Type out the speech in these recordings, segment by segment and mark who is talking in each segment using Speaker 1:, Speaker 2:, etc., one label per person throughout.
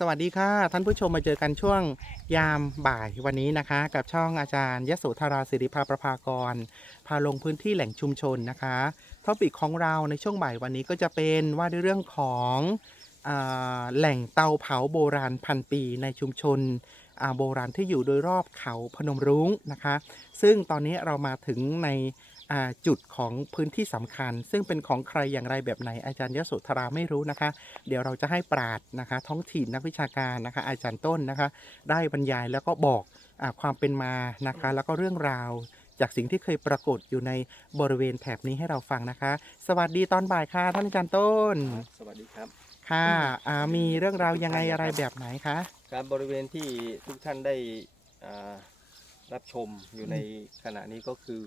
Speaker 1: สวัสดีค่ะ ท่านผู้ชมมาเจอกันช่วงยามบ่ายวันนี้นะคะ กับช่องอาจารย์ยโสธราสิริภาประภากร พาลงพื้นที่แหล่งชุมชนนะคะท็อปิกของเราในช่วงบ่ายวันนี้ก็จะเป็นว่าด้วยเรื่องของอแหล่งเตาเผาโบราณพันปีในชุมชนโบราณที่อยู่โดยรอบเขาพนมรุ้งนะคะ ซึ่งตอนนี้เรามาถึงใน จุดของพื้นที่สำคัญ ซึ่งเป็นของใครอย่างไรแบบไหนอาจารย์ยโสธราไม่รู้นะคะ เดี๋ยวเราจะให้ปราดนะคะ ท้องถิ่นนักวิชาการนะคะ อาจารย์ต้นนะคะ ได้บรรยายแล้วก็บอกอาความเป็นมานะคะ แล้วก็เรื่องราวจากสิ่งที่เคยปรากฏอยู่ในบริเวณแถบนี้ให้เราฟังนะคะ สวัสดีตอนบ่ายค่ะท่านอาจารย์ต้น
Speaker 2: สวัสดีครับ
Speaker 1: ค่ะอ่ามีเรื่องราวยังไงอะไรแบบไหนคะ
Speaker 2: การบริเวณที่ทุกท่านได้อ่ารับชมอยู่ในขณะนี้ก็คือ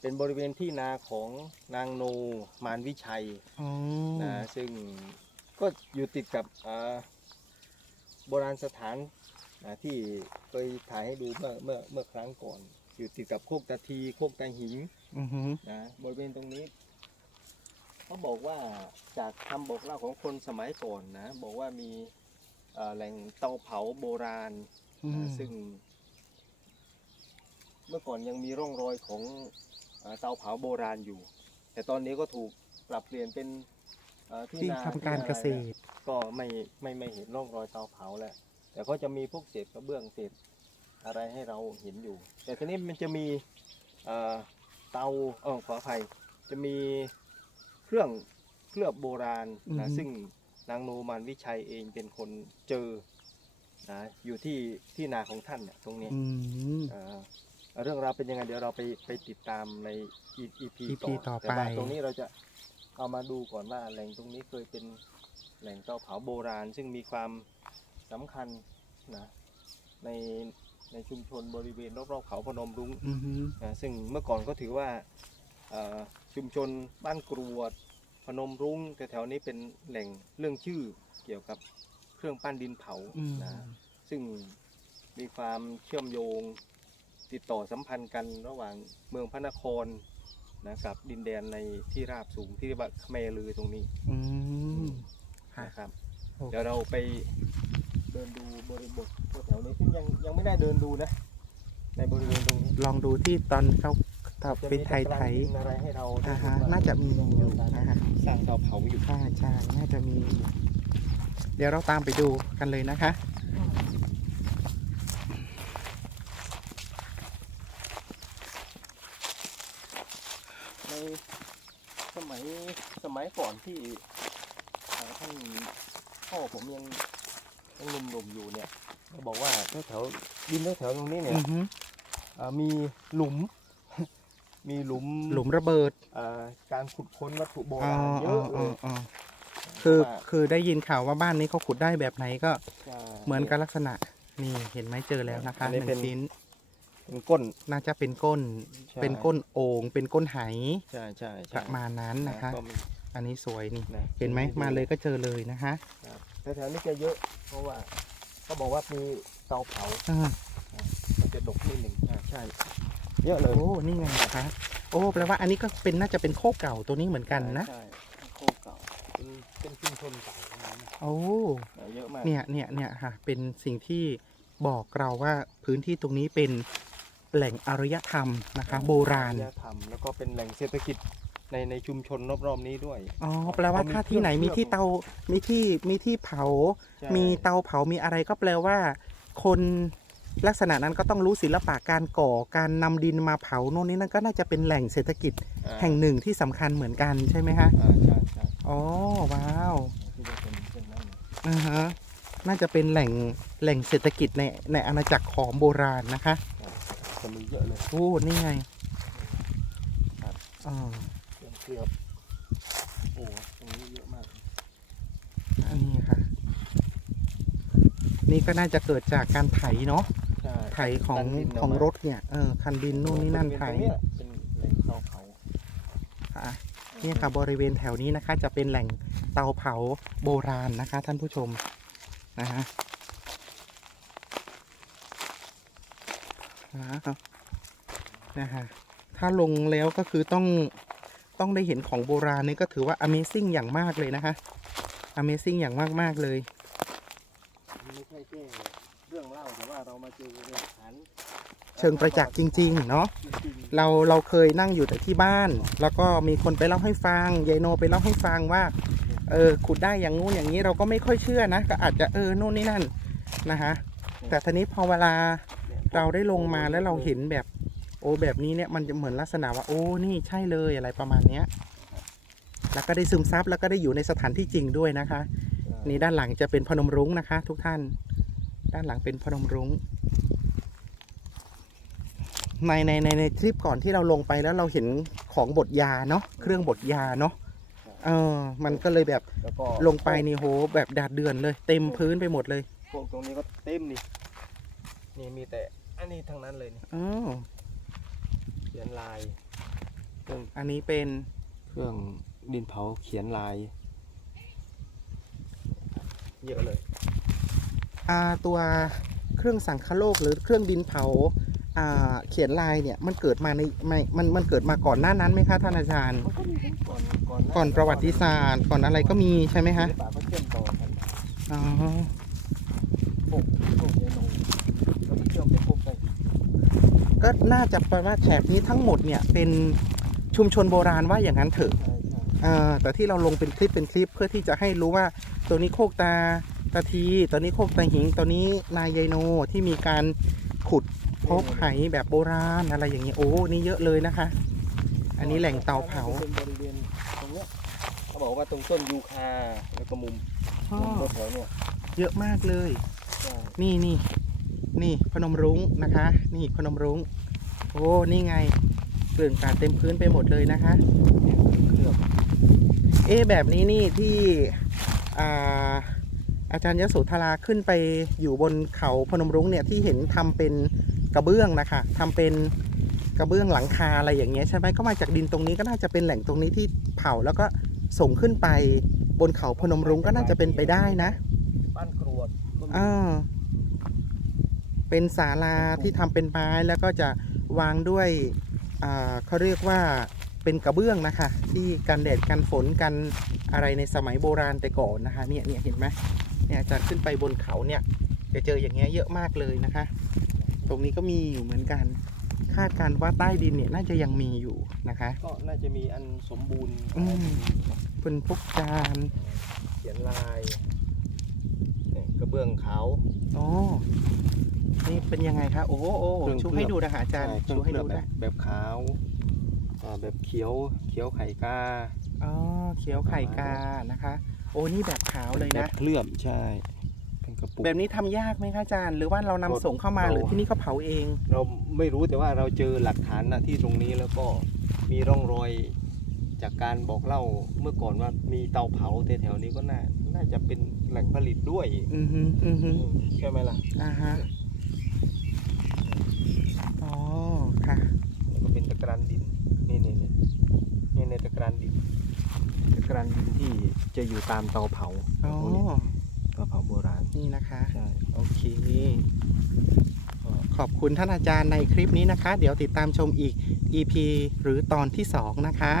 Speaker 2: เป็นบริเวณที่นาของนางโนมานวิชัย
Speaker 1: อ๋อ
Speaker 2: นะซึ่งก็อยู่ติดกับอ่าโบราณสถานนะที่เคยถ่ายให้ดูเมื่อเมื่อเมื่อครั้งก่อน อยู่ติดกับโคกตาทีโคกตาหิง
Speaker 1: อือหือ
Speaker 2: นะบริเวณตรงนี้เขาบอกว่าจากคำบอกเล่าของคนสมัยก่อนนะ บอกว่ามีเอ่อแหล่งเตาเผาโบราณ
Speaker 1: อืม
Speaker 2: นะซึ่ง เมื่อก่อนยังมีร่องรอยของ เอ่อเตาเผาโบราณอยู่ แต่ตอนนี้ก็ถูกปรับเปลี่ยนเป็นเอ่อ
Speaker 1: ที่
Speaker 2: นา
Speaker 1: ทำการ
Speaker 2: ที่อะ
Speaker 1: เก
Speaker 2: ไนะ
Speaker 1: ษตร
Speaker 2: ก็ไม่ไม่ไม่เห็นร่องรอยเตาเผาแล้วแต่ก็จะมีพวกเศษกระเบื้องเศษอะไรให้เราเห็นอยู่ แต่ทีนี้มันจะมีเอ่อเตาเออขออภัยจะมีเครื่องเคลือบโบราณ
Speaker 1: อือ
Speaker 2: นะ
Speaker 1: ฮึ
Speaker 2: ซึ่งนางโนมานวิชัยเองเป็นคนเจอนะอยู่ที่ที่นาของท่านเนี่ยตรงเนี้ย
Speaker 1: อืม
Speaker 2: เอ่อเรื่องราวเป็นยังไงเดี๋ยวเราไปไปติดตามใน EP
Speaker 1: EP
Speaker 2: ต่อ
Speaker 1: ต่อ
Speaker 2: แต่ว่า
Speaker 1: ไป
Speaker 2: ตรงนี้เราจะเอามาดูก่อนว่าแหล่งตรงนี้เคยเป็นแหล่งเตาเผาโบราณ ซึ่งมีความสำคัญนะในในชุมชนบริเวณรอบๆเขาพนมรุ้ง
Speaker 1: อือหือ
Speaker 2: นะซึ่งเมื่อก่อนก็ถือว่าเอ่อชุมชนบ้านกรวดพนมรุ้งแถวๆนี้เป็นแหล่งเรื่องชื่อเกี่ยวกับเครื่องปั้นดินเผา
Speaker 1: อืม
Speaker 2: นะซึ่งมีความเชื่อมโยง ติดต่อสัมพันธ์กันระหว่างเมืองพระนครนะกับดินแดนในที่ราบสูงที่เรียกว่าเขมรลือตรงนี้
Speaker 1: อืมค่ะ
Speaker 2: นะครับ
Speaker 1: โอเค
Speaker 2: เดี๋ยวเราไปเดินดูบริบทแถวๆนี้ซึ่งยังยังไม่ได้เดินดูนะ ในบริเวณตรงนี้
Speaker 1: ลองดูที่ตอนเขาถ้า
Speaker 2: จะ
Speaker 1: เป็น
Speaker 2: มี
Speaker 1: ไทยไทย
Speaker 2: ตารางดินอะไรให้เราได้
Speaker 1: อ่าฮะ
Speaker 2: ดูว่
Speaker 1: น่าจะมีอยู่นะฮะ
Speaker 2: สร้างเตาเผาอยู่
Speaker 1: ใช่ใช่น่าจะมีอยู่เดี๋ยวเราตามไปดูกันเลยนะคะ
Speaker 2: ในสมัยสมัยก่อน ที่เอ่อท่านพ่อผมยังยังหนุ่มๆอยู่เนี่ยเขาบอกว่าแถวๆดินแถวๆตรงนี้เนี่ย
Speaker 1: อือฮึ
Speaker 2: เอ่อมีหลุม มีหลุม
Speaker 1: หลุมระเบิด
Speaker 2: เอ่อการขุดค้นวัตถุโบ
Speaker 1: อ๋อ
Speaker 2: ราณเย
Speaker 1: อ๋อ
Speaker 2: อะเล
Speaker 1: อ๋อยอ๋อคือ
Speaker 2: ว่า
Speaker 1: คือได้ยินข่าวว่าบ้านนี้เขาขุดได้แบบไหนก็
Speaker 2: ใช่
Speaker 1: เหมือนกันลักษณะนี่เห็นไหมเจอแล้วนะคะ
Speaker 2: อัน
Speaker 1: ห
Speaker 2: นี้
Speaker 1: นึ่
Speaker 2: เป็น
Speaker 1: งชิ้น
Speaker 2: เป็นก้น
Speaker 1: น่าจะเป็นก้น
Speaker 2: ใช่
Speaker 1: เป็นก้นโอ่งเป็นก้นไห
Speaker 2: ใช่ใช่
Speaker 1: ป
Speaker 2: ใช่
Speaker 1: ระมาณนั้นนะคะ
Speaker 2: ก็มี
Speaker 1: อันนี้สวยนี่
Speaker 2: นะ
Speaker 1: เห็นไหมมาเลยก็เจอเลยนะคะ
Speaker 2: ครับแต่แถวนี้จะเยอะ เพราะว่าเขาบอกว่ามีเตาเผา
Speaker 1: อ่า
Speaker 2: มันจะดกนิดหนึ่งอ่าใช่ เยอะเลย
Speaker 1: โอ้นี่ไงนะคะโอ้แปลว่าอันนี้ก็เป็นน่าจะเป็นโคกเก่าตัวนี้เหมือนกันนะ
Speaker 2: ใช่โคกเก่าเป็นเป็นชุมชนเก่าทั้งนั้น
Speaker 1: โอ้
Speaker 2: เยอะมาก
Speaker 1: เนี่ยเนี่ยเนี่ยค่ะ เป็นสิ่งที่บอกเราว่าพื้นที่ตรงนี้เป็นแหล่งอารยธรรมนะคะ โบราณ
Speaker 2: อยธรรมแล้วก็เป็นแหล่งเศรษฐกิจ ในในชุมชนรอบๆนี้ด้วย
Speaker 1: อ๋อแปลว่าถ้าที่ไหนมีที่เตา มีที่มีที่เผา
Speaker 2: ใช่
Speaker 1: มีเตาเผามีอะไรก็แปลว่า คนลักษณะนั้นก็ต้องรู้ศิลปะการก่อการนำดินมาเผาโน่นนี่นั่นก็น่าจะเป็นแหล่งเศรษฐกิจ
Speaker 2: อ่า
Speaker 1: แห่งหนึ่งที่สำคัญเหมือนกันใช่ไหมคะ
Speaker 2: อ่าใช่ใช่
Speaker 1: อ๋อว้าว
Speaker 2: ที่จะเป็นเช่นนั้น
Speaker 1: อ่าฮะน่าจะเป็นแหล่งแหล่งเศรษฐกิจในในอาณาจักรของโบราณนะคะ
Speaker 2: จะมีเยอะเลย
Speaker 1: โอ้นี่ไง
Speaker 2: ครับ
Speaker 1: อ๋อ
Speaker 2: เครื่องเคลือบโอ้ตรงนี้เยอะมาก
Speaker 1: อันนี้ค่ะ นี่ก็น่าจะเกิดจากการไถเนาะ
Speaker 2: ใช่
Speaker 1: ไถของ
Speaker 2: ดันดิน
Speaker 1: ของ
Speaker 2: มาร
Speaker 1: ถเนี่ยเออคันดินนู่นนี่นั่นไถ
Speaker 2: บริเวณตรงเนี้ยเป็นแหล่งเตาเผา
Speaker 1: ค่ะเนี่ยค่ะบริเวณแถวนี้นะคะ จะเป็นแหล่งเตาเผาโบราณนะคะ ท่านผู้ชมนะฮะนะครับนะคะถ้าลงแล้วก็คือต้อง ต้องได้เห็นของโบราณนี่ก็ถือว่า Amazing อย่างมากเลยนะคะ Amazing อย่างมาก ๆ เลย
Speaker 2: มไม่ใช่แค่เรื่องเล่าแต่ว่าเรามาเจอหลักฐาน
Speaker 1: เชิงประจักษ์จริง ๆ เนาะ
Speaker 2: จริง
Speaker 1: เราเราเคยนั่งอยู่แต่ที่บ้าน แล้วก็มีคนไปเล่าให้ฟังยายโนไปเล่าให้ฟังว่าเออขุดได้อย่างงู้นอย่างนี้เราก็ไม่ค่อยเชื่อนะ ก็อาจจะเออนู่นนี่นั่นนะฮะแต่ทีนี้พอเวลา
Speaker 2: ๆ
Speaker 1: เราได้ลงมาแล้วเราเห็นแบบ โอ้แบบนี้เนี่ยมันจะเหมือนลักษณะว่าโอ้นี่ใช่เลยอะไรประมาณเนี้ยแล้วก็ได้ซึมซับแล้วก็ได้อยู่ในสถานที่จริงด้วยนะคะ นี่ด้านหลังจะเป็นพนมรุ้งนะคะ ทุกท่าน ด้านหลังเป็นพนมรุ้งในในในในคลิปก่อนที่เราลงไปแล้วเราเห็นของบดยาเนาะเครื่องบดยาเนาะเออ มันก็เลยแบบ
Speaker 2: แล้วก็
Speaker 1: ลงไปนี่โหแบบดาดเดือนเลย เต็มพื้นไปหมดเลย
Speaker 2: พวกตรงนี้ก็เต็มนี่นี่มีแต่อันนี้ทั้งนั้นเลยนี่
Speaker 1: อ๋อ
Speaker 2: เขียนลายเครื่อง
Speaker 1: อันนี้เป็น
Speaker 2: เครื่องดินเผาเขียนลาย เยอะเลย
Speaker 1: อ่าตัวเครื่องสังคโลกหรือเครื่องดินเผาอ่าเขียนลายเนี่ยมันเกิดมาในไม่มันมันเกิดมาก่อนหน้านั้นไหมคะท่านอาจารย์
Speaker 2: มันก็มีทั้งก่อนก่อนหา
Speaker 1: ก่อนประวัติศาสตร์ก่อนอะไรก็มีใช่ไหมคะ
Speaker 2: ศิลปะก็เชื่อมต่อกัน
Speaker 1: อ๋อ
Speaker 2: พวกพวกเยโนแล้วก็เชื่อมเป็นพวกไส้
Speaker 1: ก็น่าจะแปลว่าแถบนี้ทั้งหมดเนี่ยเป็นชุมชนโบราณว่าอย่างนั้นเถอะ
Speaker 2: ใช่ใช่
Speaker 1: อ่าแต่ที่เราลงเป็นคลิปเป็นคลิปเพื่อที่จะให้รู้ว่าตัวนี้โคกตาตาทีตัวนี้โคกตาหิงตัวนี้นายยายโนที่มีการขุดพบไหแบบโบราณอะไรอย่างเงี้ยโอ้นี่เยอะเลยนะคะ อันนี้แหล่งเตาเผา
Speaker 2: เป็นบริเวณตรงเนี้ยเขาบอกว่าตรงต้นยูคาแล้วก็มุม
Speaker 1: อ๋อ
Speaker 2: มุมแถวๆเนี่ย
Speaker 1: เยอะมากเลย
Speaker 2: ใช่
Speaker 1: นี่นี่ นี่พนมรุ้งนะคะ นี่พนมรุ้ง โอ้นี่ไงเกลื่อนกลาดเต็มพื้นไปหมดเลยนะคะ
Speaker 2: เคลือบ
Speaker 1: เอ๊ะแบบนี้นี่ที่อ่าอาจารย์ยโสธราขึ้นไปอยู่บนเขาพนมรุ้งเนี่ยที่เห็นทำเป็นกระเบื้องนะคะทำเป็นกระเบื้องหลังคาอะไรอย่างเงี้ยใช่ไหมก็มาจากดินตรงนี้ก็น่าจะเป็นแหล่งตรงนี้ที่เผาแล้วก็ส่งขึ้นไปบนเขาพนมรุ้งก็น่าจะเป็นไปได้นะ
Speaker 2: บ้านกรวดก็มี
Speaker 1: อ่า เป็นศาลาที่ทำเป็นไม้แล้วก็จะวางด้วยอ่าเขาเรียกว่าเป็นกระเบื้องนะคะ ที่กันแดดกันฝนกันอะไรในสมัยโบราณแต่ก่อนนะคะเนี่ยเนี่ยเห็นไหมเนี่ยอาจารย์ขึ้นไปบนเขาเนี่ยจะเจออย่างเงี้ยเยอะมากเลยนะคะ ตรงนี้ก็มีอยู่เหมือนกัน คาดการณ์ว่าใต้ดินเนี่ยน่าจะยังมีอยู่นะคะ
Speaker 2: ก็น่าจะมีอันสมบูรณ์
Speaker 1: อืมเป็นพวกจาน
Speaker 2: เขียนลายเนี่ยกระเบื้องขาว
Speaker 1: อ๋อ นี่เป็นยังไงคะโอ้โหโอ้
Speaker 2: เครื่อง
Speaker 1: ชูให้ดูนะคะอาจารย์
Speaker 2: ใช่
Speaker 1: ชูให้
Speaker 2: เครื่
Speaker 1: ดู
Speaker 2: องเคลื
Speaker 1: ได้
Speaker 2: อบแบบแบบขาวอ่าแบบเขียวเขียวไข่กา
Speaker 1: อ๋อเขียวไข่กานะคะ โอ้นี่แบบขาวเลย
Speaker 2: แบ
Speaker 1: นะ
Speaker 2: บเคลือบใช่เป็นกระปุก
Speaker 1: แบบนี้ทำยากไหมคะอาจารย์ หรือว่าเรานำส่งเข้ามา
Speaker 2: เรา
Speaker 1: หรือที่นี่เขาเผาเอง
Speaker 2: เราไม่รู้แต่ว่าเราเจอหลักฐานนะที่ตรงนี้แล้วก็มีร่องรอยจากการบอกเล่าเมื่อก่อนว่ามีเตาเผาแถวๆนี้ก็น่าน่าจะเป็นแหล่งผลิตด้วย
Speaker 1: อือฮึอือฮึ
Speaker 2: ใช่ไหมล่ะ
Speaker 1: อ่าฮะอ๋อ ค่ะ
Speaker 2: แล้วก็เป็นตะกรันดินนี่นี่นี่นี่ในตะกรันดินตะกรันดินที่จะอยู่ตามเตาเผา
Speaker 1: อ๋อ
Speaker 2: พวกนี้เตาเผาโบราณ
Speaker 1: นี่นะคะ
Speaker 2: ใช่
Speaker 1: โอเคก็ขอบคุณท่านอาจารย์ในคลิปนี้นะคะ เดี๋ยวติดตามชมอีก EP หรือตอนที่ 2 นะคะ